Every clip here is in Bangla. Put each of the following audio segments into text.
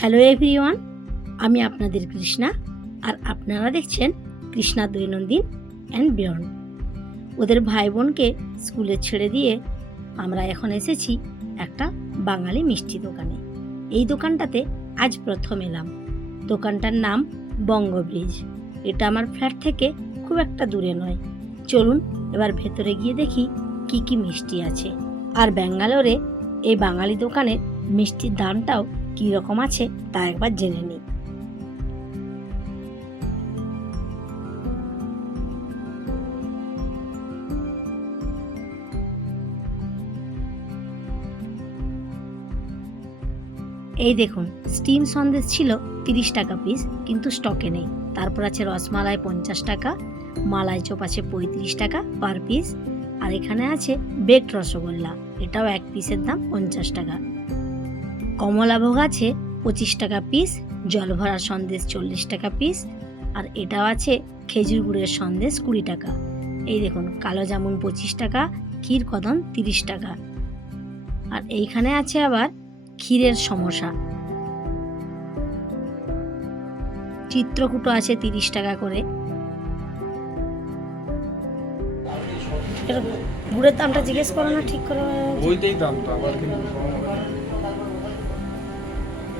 হ্যালো এভরিওয়ান, আমি আপনাদের কৃষ্ণা আর আপনারা দেখছেন কৃষ্ণা দৈনন্দিন অ্যান্ড বিয়ন্ড। ওদের ভাই বোনকে স্কুলে ছেড়ে দিয়ে আমরা এখন এসেছি একটা বাঙালি মিষ্টি দোকানে। এই দোকানটাতে আজ প্রথম এলাম। দোকানটার নাম বঙ্গব্রিজ। এটা আমার ফ্ল্যাট থেকে খুব একটা দূরে নয়। চলুন এবার ভেতরে গিয়ে দেখি কি কি মিষ্টি আছে, আর ব্যাঙ্গালোরে এই বাঙালি দোকানের মিষ্টির দামটাও কী রকম আছে তা একবার জেনে নিই। এই দেখুন, স্টিম সন্দেশ ছিল 30 টাকা পিস, কিন্তু স্টকে নেই। তারপর আছে রসমালাই 50 টাকা, মালাই চপ আছে 35 টাকা পার পিস, আর এখানে আছে বেকড রসগোল্লা, এটাও এক পিসের দাম 50 টাকা। কমলাভোগ আছে 25 টাকা পিস, জল ভরা সন্দেশ 40 টাকা পিস, আর এটাও আছে খেজুর গুড়ের সন্দেশ 20 টাকা। এই দেখুন, কালো জামুন 25 টাকা, ক্ষীর কদম 30 টাকা। আর এইখানে আছে আবার ক্ষীরের সমোসা, চিত্রকূটো আছে 30 টাকা করে। গুড়ের দামটা জিজ্ঞেস করো না ঠিক করে। ওইটাই দামটা আবার কিন্তু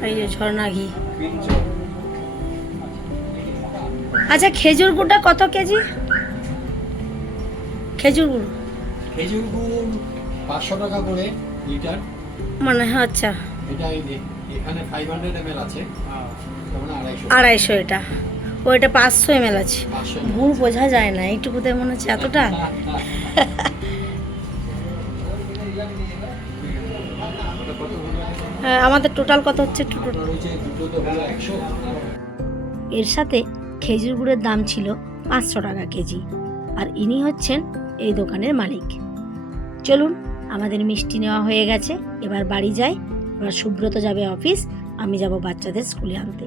এই যে ঝর্ণা ঘি। আচ্ছা, খেজুর গুড়টা কত কেজি? খেজুর গুড় 500 টাকা করে লিটার। মানে আচ্ছা, এটা এখানে 500 ml আছে, মানে 250 এটা, ওইটা 500 ml আছে। 500 গুড় বোঝা যায় না, এইটুকুতে মনে হচ্ছে এতটা। হ্যাঁ, আমাদের টোটাল কত হচ্ছে? এর সাথে খেজুর গুড়ের দাম ছিল 500 টাকা কেজি, আর ইনি হচ্ছেন এই দোকানের মালিক। চলুন, আমাদের মিষ্টি নেওয়া হয়ে গেছে, এবার বাড়ি যাই। এবার সুব্রত যাবে অফিস, আমি যাব বাচ্চাদের স্কুলে আনতে।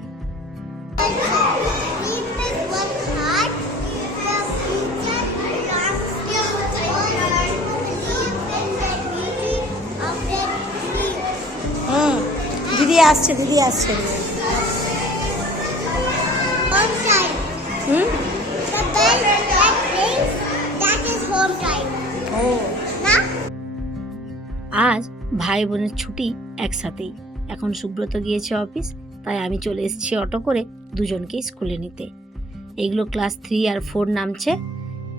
দিদি আসছে, দিদি আসছে। আজ ভাই বোনের ছুটি একসাথেই। এখন সুব্রত গিয়েছে অফিস, তাই আমি চলে এসেছি অটো করে দুজনকে স্কুলে নিতে। এগুলো ক্লাস 3 আর 4 নামছে,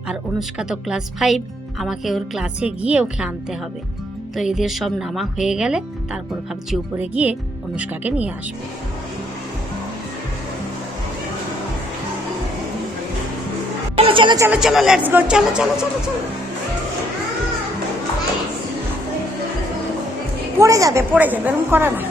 আর অনুষ্কা তো ক্লাস 5। আমাকে ওর ক্লাসে গিয়ে ওকে আনতে হবে। তো এদের সব নামা হয়ে গেলে তারপর ভাবছি উপরে গিয়ে অনুষ্কাকে নিয়ে আসবো। চলো চলো চলো, লেটস গো, চলো চলো চলো চলো। পড়ে যাবে এরকম করে না।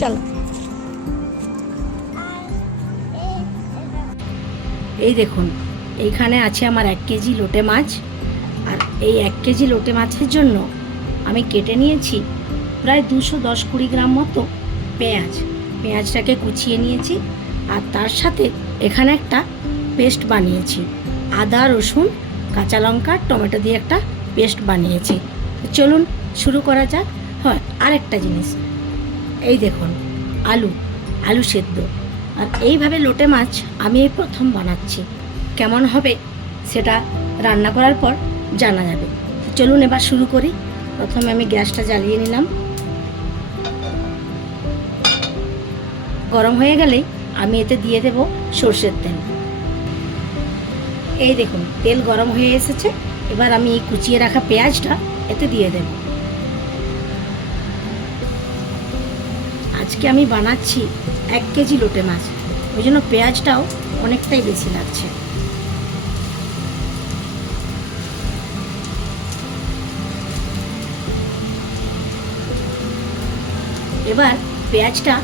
চলো, এই দেখুন, এইখানে আছে আমার 1 কেজি লোটে মাছ, আর এই 1 কেজি লোটে মাছের জন্য আমি কেটে নিয়েছি প্রায় 210-20 গ্রাম মতো পেঁয়াজ। পেঁয়াজটাকে কুচিয়ে নিয়েছি, আর তার সাথে এখানে একটা পেস্ট বানিয়েছি, আদা রসুন কাঁচা লঙ্কা টমেটো দিয়ে একটা পেস্ট বানিয়েছি। চলুন শুরু করা যাক। হয়, আরেকটা জিনিস, এই দেখুন, আলু সেদ্ধ। আর এইভাবে লোটে মাছ আমি এই প্রথম বানাচ্ছি। কেমন হবে সেটা রান্না করার পর জানা যাবে। চলুন এবার শুরু করি। প্রথমে আমি গ্যাসটা জ্বালিয়ে নিলাম। গরম হয়ে গেলেই আমি এতে দিয়ে দেব সর্ষের তেল। এই দেখুন, তেল গরম হয়ে এসেছে। এবার আমি এই কুচিয়ে রাখা পেঁয়াজটা এতে দিয়ে দেব। আজকে আমি বানাচ্ছি 1 কেজি লোটে মাছ, ওই জন্য পেঁয়াজটাও অনেকটাই বেশি লাগছে। এবার পেঁয়াজটা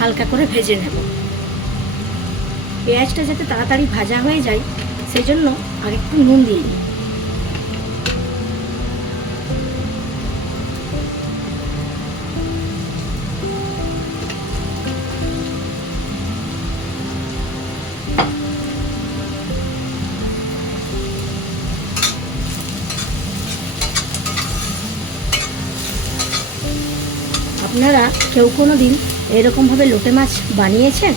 হালকা করে ভেজে নেব। পেঁয়াজটা যাতে তাড়াতাড়ি ভাজা হয়ে যায় সেই জন্য আর একটু নুন দিয়ে নিই। আপনারা কেউ কোনো দিন এরকমভাবে লোটে মাছ বানিয়েছেন?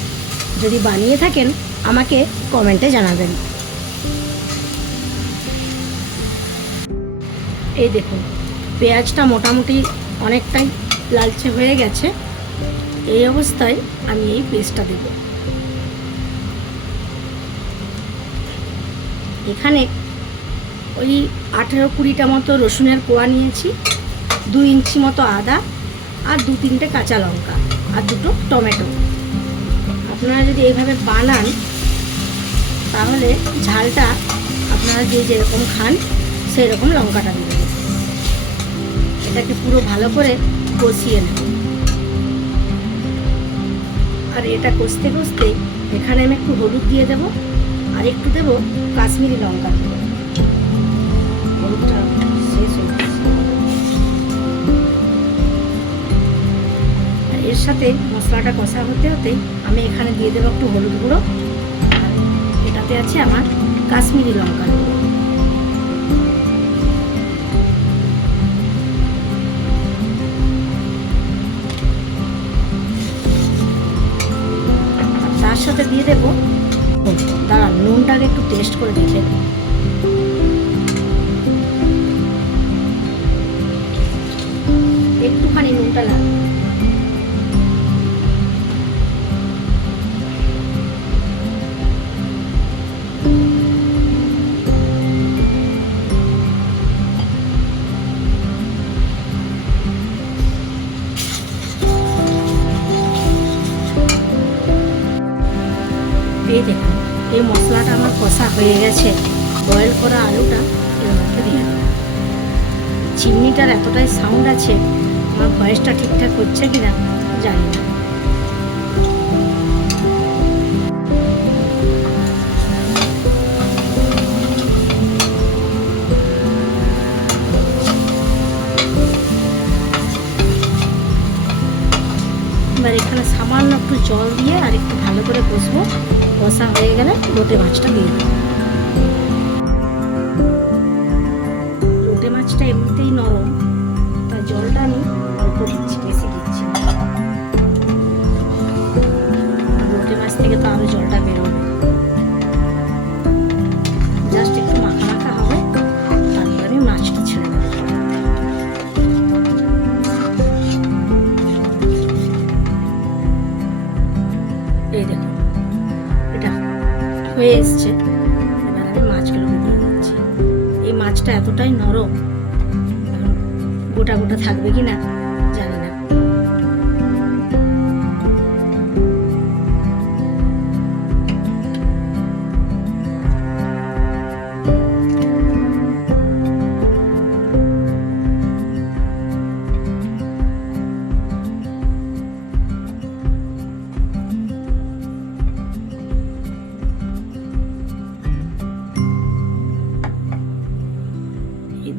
যদি বানিয়ে থাকেন আমাকে কমেন্টে জানাবেন। এই দেখুন, পেঁয়াজটা মোটামুটি অনেকটাই লালচে হয়ে গেছে। এই অবস্থায় আমি এই পেস্টটা দেব। এখানে ওই 18-20টা মতো রসুনের কোয়া নিয়েছি, 2 ইঞ্চি মতো আদা, আর 2-3টে কাঁচা লঙ্কা, আর 2টো টমেটো। আপনারা যদি এইভাবে বানান তাহলে ঝালটা আপনারা যে যেরকম খান সেই রকম লঙ্কাটা দেবেন। এটাকে পুরো ভালো করে কষিয়ে নেব। আর এটা কষতে কষতে এখানে আমি একটু হলুদ দিয়ে দেব, আর একটু দেব কাশ্মীরি লঙ্কা দেব। হলুদটা শেষ হয়ে গেছে। আর এর সাথে মশলাটা কষা হতে হতে আমি এখানে দিয়ে দেবো একটু হলুদ গুঁড়ো, আর এটাতে আছে আমার কাশ্মীরি লঙ্কা গুঁড়ো। তার সাথে দিয়ে দেবো, দাঁড়ান নুনটাকে একটু টেস্ট করে দেখে নিই। একটুখানি নুনটা লাগবে। এই দেখুন, এই মশলাটা আমার কষা হয়ে গেছে। বয়েল করা আলুটা এর মধ্যে দিয়ে দেবো। চিমনিটার এতটাই সাউন্ড আছে, আমার ভয়েসটা ঠিকঠাক হচ্ছে কিনা জানি না। এবার এখানে সামান্য একটু জল দিয়ে আর একটু ভালো করে কষবো। কষা হয়ে গেলে লোটে মাছটা দিয়ে দেবো। লোটে মাছটা এমনিতেই নরম, তাই জলটা আমি অল্প দিচ্ছি, বেশি দিচ্ছি না। লোটে মাছ থেকে তো আরও জলটা বেরোবে। জাস্ট একটু মাখা মাখা হবে, তারপর আমি মাছটা ছেড়ে দেবো। এই দেখুন, এটা হয়ে এসছে। এবার আমি মাছগুলোকে দিয়ে দিচ্ছি। এই মাছটা এতটাই নরম, গোটা গোটা থাকবে কি না জানি না।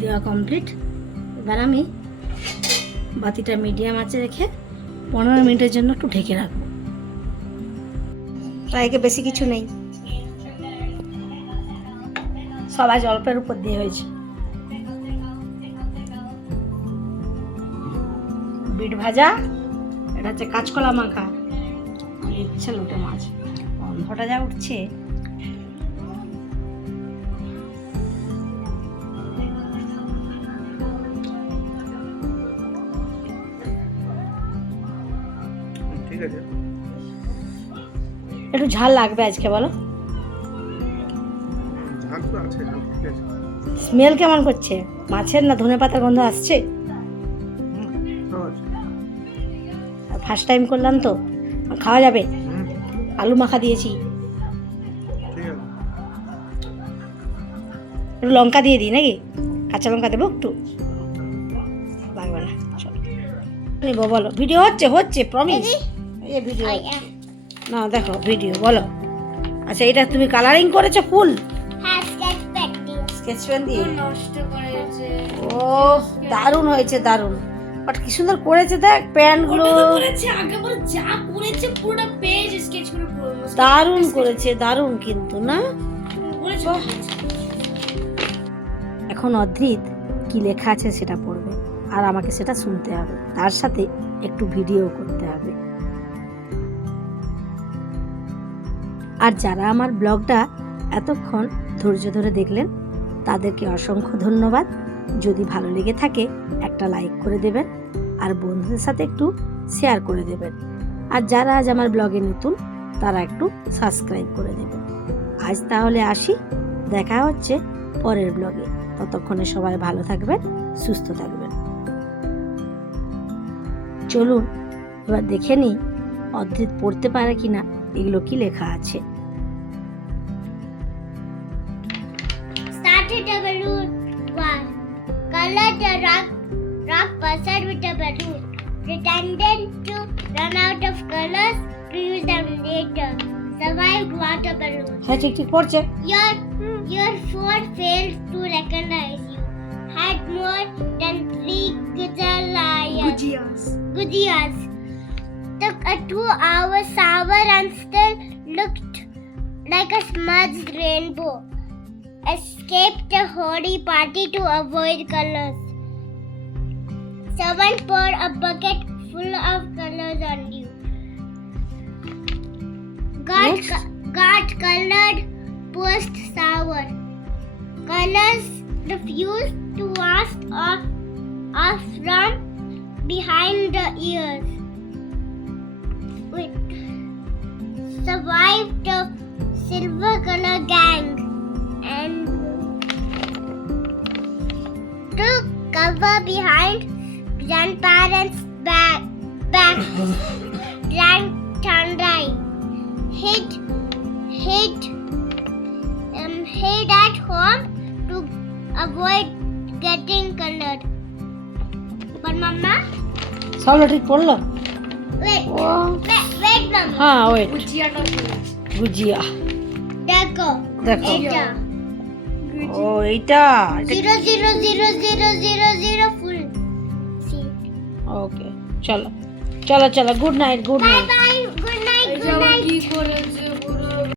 দেওয়া কমপ্লিট। এবার আমি বাতিটা মিডিয়াম আঁচে রেখে 15 মিনিটের জন্য একটু ঢেকে রাখবো। ফ্রাইকে বেশি কিছু নেই, সবাই অল্পের উপর দিয়ে হয়েছে। বিট ভাজা, এটা হচ্ছে কাঁচকলা মাখা, ইচ্ছে লোটে মাছ। গন্ধটা যা উঠছে, একটু ঝাল লাগবে আজকে, বলো? স্মেল কেমন করছে মাছের? না ধনেপাতার গন্ধ আসছে? ফার্স্ট টাইম করলাম তো, খাওয়া যাবে। আলু মাখা দিয়েছি, একটু লঙ্কা দিয়ে দিই নাকি? কাঁচা লঙ্কা দেবো একটু, লাগবে না। চলো নিব, বলো। ভিডিও হচ্ছে হচ্ছে প্রমিস, এই ভিডিও না দেখো ভিডিও, বলো। আচ্ছা, এটা তুমি কালারিং করেছো ফুল? হ্যাঁ, স্কেচ পেন দিয়ে। নষ্ট করেছে। ও দারুণ হয়েছে, দারুণ। বাট কি সুন্দর করেছে, দেখ প্যান্টগুলো করেছে আগে বলে যা করেছে পুরোটা পেজ স্কেচ করে দারুণ করেছে, দারুণ কিন্তু না? বলেছে। এখন অদ্রিত কি লেখা আছে সেটা পড়বে, আর আমাকে সেটা শুনতে হবে। তার সাথে একটু ভিডিও করতে হবে। আর যারা আমার ব্লগটা এতক্ষণ ধৈর্য ধরে দেখলেন তাদেরকে অসংখ্য ধন্যবাদ। যদি ভালো লেগে থাকে একটা লাইক করে দেবেন আর বন্ধুদের সাথে একটু শেয়ার করে দেবেন। আর যারা আজ আমার ব্লগে নতুন তারা একটু সাবস্ক্রাইব করে দেবেন। আজ তাহলে আসি, দেখা হচ্ছে পরের ব্লগে। ততক্ষণে সবাই ভালো থাকবেন, সুস্থ থাকবেন। চলুন এবার দেখে নিই অদ্রিত পড়তে পারে কিনা এগুলো কি লেখা আছে। Started a balloon. 1. Colored the rock person with a balloon. Pretended to run out of colors to use them later. Survived water balloon. হ্যাঁ ঠিক ঠিক পড়ছে। Your phone failed to recognize you. Had more than 3 Gujias. Took a 2-hour shower and still looked like a smudged rainbow. Escaped a holy party to avoid colors. Someone poured a bucket full of colors on you. Next. Got colored post shower. Colors refused to wash off from behind the ears. Survived the silver color gang and took cover behind grandparents' back. Drank sunlight. Hid at home to avoid getting colored. But Mama, সবটা ঠিক পড়লো? wait, ও wait, Mama. হ্যাঁ ওয়েট, গুজিয়া Deco. দেখো। Eta. ও এইটা 00000 full. See. ওকে চলো চলো চলো, good night good Bye night. bye. Good night. Good night.